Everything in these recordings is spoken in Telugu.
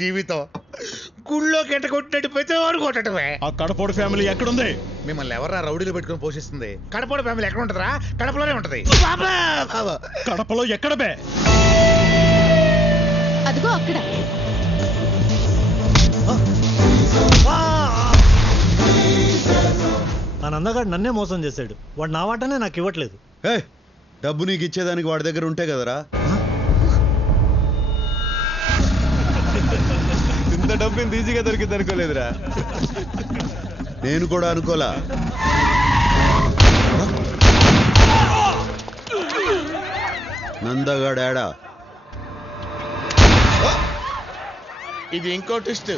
జీవితం గుళ్ళోకి ఎట్ట కొట్టినట్టు ప్రతివాడు కొట్టడమే. ఆ కడపోడు ఫ్యామిలీ ఎక్కడుంది? మిమ్మల్ని ఎవరా రౌడీలు పెట్టుకుని పోషిస్తుంది? కడపోడు ఫ్యామిలీ ఎక్కడ ఉంటుందా? కడపలోనే ఉంటది. కడపలో ఎక్కడ బే? అదిగో అక్కడ. ఆ నందగాడు నన్నే మోసం చేశాడు. వాడు నా వాటనే నాకు ఇవ్వట్లేదు. డబ్బు నీకు ఇచ్చేదానికి వాడి దగ్గర ఉంటే కదరా. ఇంత డబ్బు ఇంత ఈజీగా దొరికింది అనుకోలేదురా. నేను కూడా అనుకోలా. నందగాడా? ఇది ఇంకో ట్విస్ట్,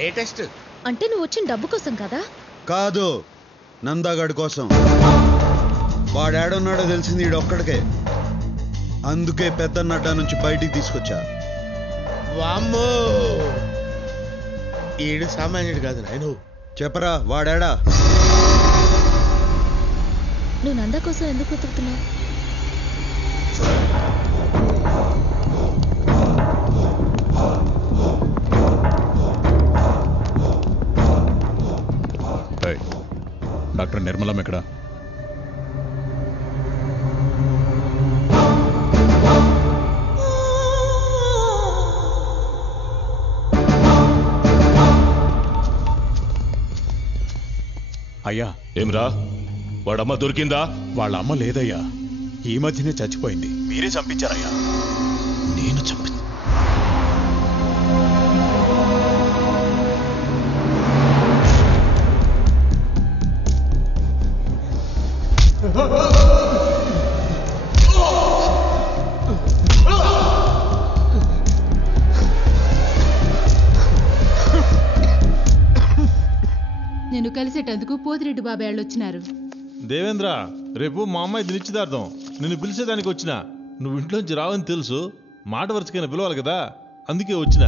లేటెస్ట్. అంటే నువ్వు వచ్చిన డబ్బు కోసం కదా? కాదు, నందగాడి కోసం. వాడేడున్నాడో తెలిసింది ఈడొక్కడికే. అందుకే పెద్దన్నడ్డ నుంచి బయటికి తీసుకొచ్చా. వామ్మో, ఈడు సామాన్యుడు కాదు నాయను. చెప్పరా, వాడాడా? నువ్వు నంద కోసం ఎందుకు వెతుకుతున్నావు? డాక్టర్ నిర్మలం ఎక్కడ? అయ్యా. ఏమ్రా, వాడమ్మ దొరికిందా? వాళ్ళ అమ్మ లేదయ్యా, ఈ మధ్యనే చచ్చిపోయింది. మీరే చంపించారయ్యా? నేను చంపి నేను కలిసేటందుకు పోతిరెడ్డి బాబాయ్ వాళ్ళు వచ్చినారు. దేవేంద్ర, రేపు మా అమ్మాయి నిశ్చితార్థం. నిన్ను పిలిచేదానికి వచ్చిన. నువ్వు ఇంట్లోంచి రావని తెలుసు, మాట వరుసకైనా పిలవాలి కదా, అందుకే వచ్చిన.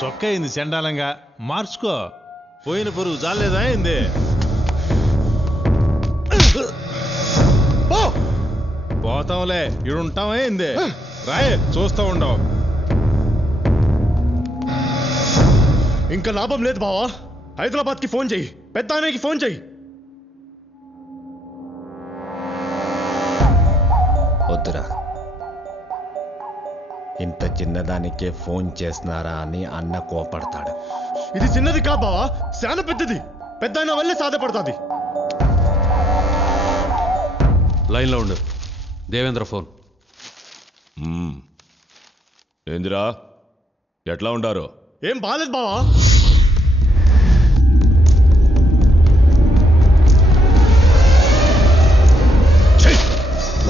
సొక్క అయింది చండాలంగా, మార్చుకో. పోయిన పరువు జాలేదా అయింది. పోతాంలే, ఇడుంటావా అయింది. రాయే, చూస్తా ఉండవు. ఇంకా లాభం లేదు బావా. హైదరాబాద్కి ఫోన్ చెయ్యి, పెద్ద ఆయనకి ఫోన్ చెయ్యి. వద్దురా, ఇంత చిన్నదానికే ఫోన్ చేస్తున్నారా అని అన్న కోపడతాడు. ఇది చిన్నది కా బావా, చాలా పెద్దది. పెద్ద ఆయన వల్లే సాధ్యపడుతుంది. లైన్లో ఉండు. దేవేంద్ర ఫోన్. ఏందిరా, ఎట్లా ఉండారు? ఏం బాలేదు బావా.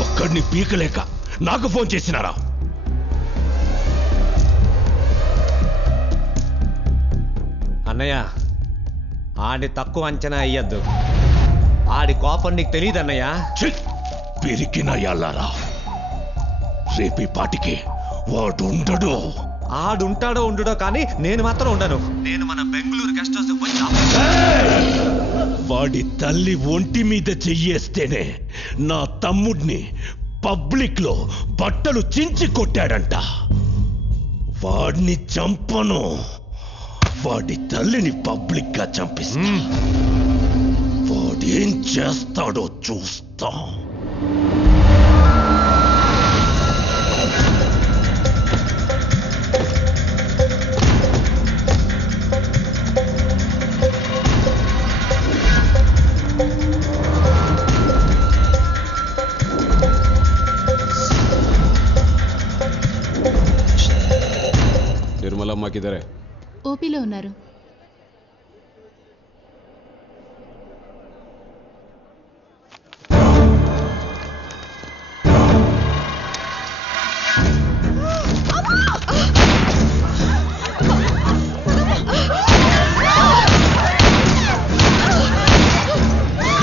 ఒక్కడిని పీకలేక నాకు ఫోన్ చేసినారా? అన్నయ్య, ఆడి తక్కువ అంచనా అయ్యద్దు. ఆడి కోపం నీకు తెలియదు అన్నయ్య. పిరికినయ్యాలారా, రేపీ పాటికి వాడు ఉండడు. ఆడుంటాడో ఉండడో కానీ నేను మాత్రం ఉండను. నేను మన బెంగళూరు గెస్ట్ హౌస్ పోయి వాడి తల్లి ఒంటి మీద చెయ్యేస్తేనే నా తమ్ముడిని పబ్లిక్ లో బట్టలు చించి కొట్టాడంట. వాడిని చంపను, వాడి తల్లిని పబ్లిక్ గా చంపిస్తా. వాడేం చేస్తాడో చూస్తా. నిర్మలమ్మ కిదరే? ఓపీలో ఉన్నారు.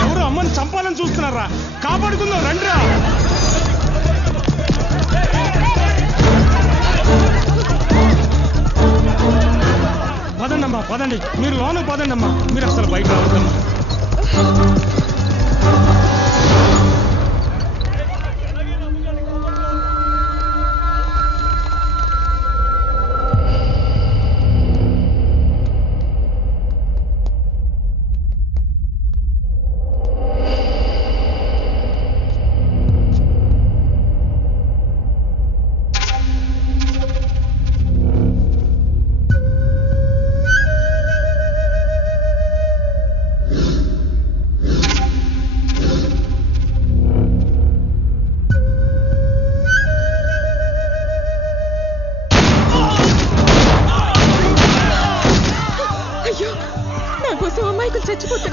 ఎవరు అమ్మని చంపాలని చూస్తున్నారా? కాపాడుకుందాం రండిరా. పదండమ్మా, పదండి. మీరు లోను పదండమ్మా, మీరు అసలు బయట రావద్దమ్మా.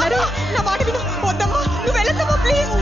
అన్నారు నా మాట విను వద్దమ్మా నువ్వు వెళ్ళొద్దమ్మా ప్లీజ్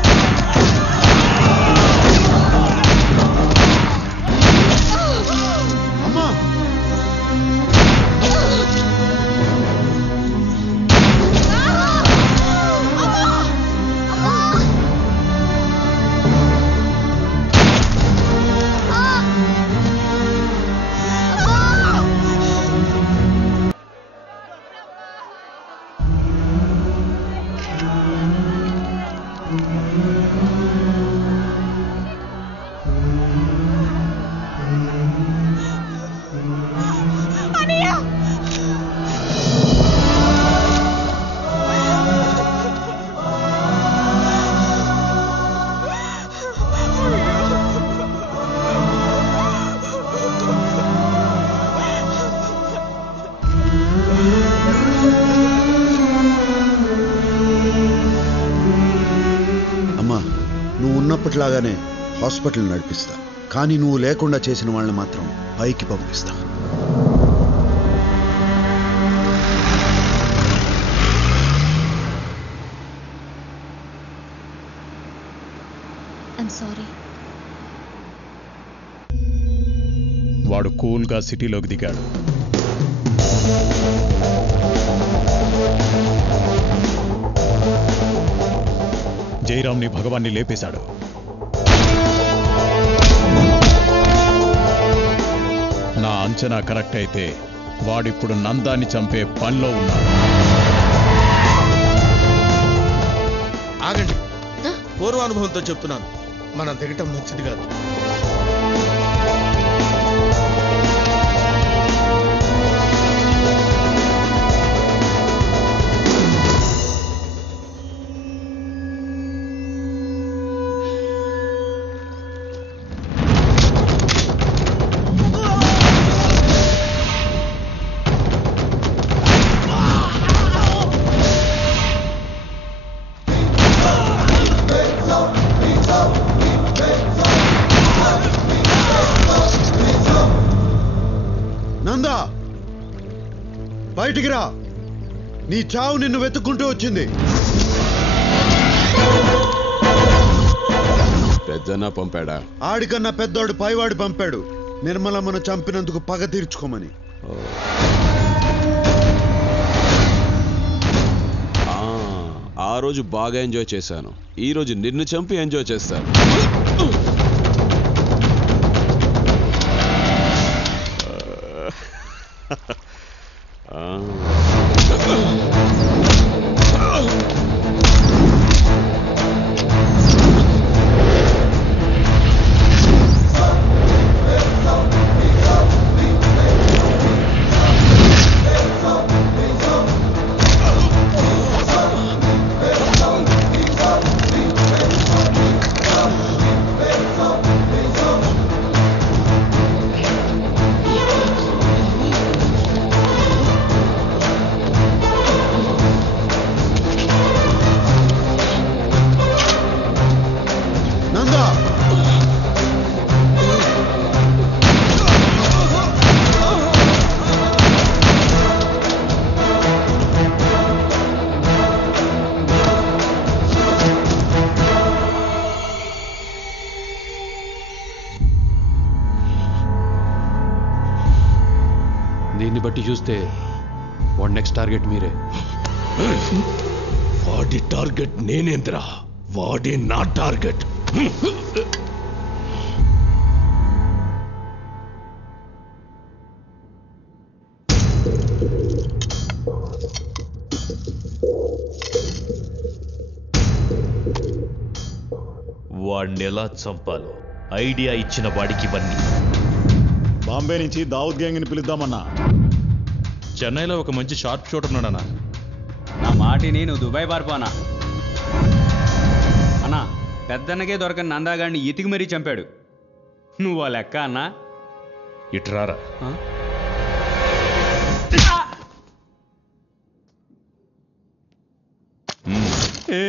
అమ్మా నువ్వు ఉన్నప్పటిలాగానే హాస్పిటల్ నడిపిస్తా కానీ నువ్వు లేకుండా చేసిన వాళ్ళని మాత్రం పైకి పంపిస్తా ఐమ్ సారీ. వాడు కూల్గా సిటీలోకి దిగాడు. జయరామ్ని భగవాన్ని లేపేశాడు. నా అంచనా కరెక్ట్ అయితే వాడిప్పుడు నందాన్ని చంపే పనిలో ఉన్నాడు. ఆగండి, పూర్వానుభవంతో చెప్తున్నాను, మనం దిగటం మంచిది కాదు. నందా బయటికి రా, నీ చావు నిన్ను వెతుక్కుంటూ వచ్చింది. పెద్దన్న పంపాడా? ఆడికన్నా పెద్దోడు పైవాడు పంపాడు, నిర్మలమ్మను చంపినందుకు పగ తీర్చుకోమని. ఆ రోజు బాగా ఎంజాయ్ చేశాను, ఈ రోజు నిన్ను చంపి ఎంజాయ్ చేస్తాను. దీన్ని బట్టి చూస్తే వాడి నెక్స్ట్ టార్గెట్ మీరే. వాడి టార్గెట్ నేనేంద్రా, వాడే నా టార్గెట్. వాడిని ఎలా చంపాలో ఐడియా ఇచ్చిన వాడికి ఇవన్నీ. బాంబే నుంచి దావుద్ గ్యాంగ్ని పిలుద్దామన్నా. చెన్నైలో ఒక మంచి షార్ప్ షూటర్ ఉన్నాడన్నా. నా మాటిని నువ్వు దుబాయ్ పారిపోనా అన్నా. పెద్దన్నకే దొరకని నందాగాడిని ఇతికి మరీ చంపాడు. నువ్వు ఆ లెక్క అన్నా. ఇట్రారా. ఏ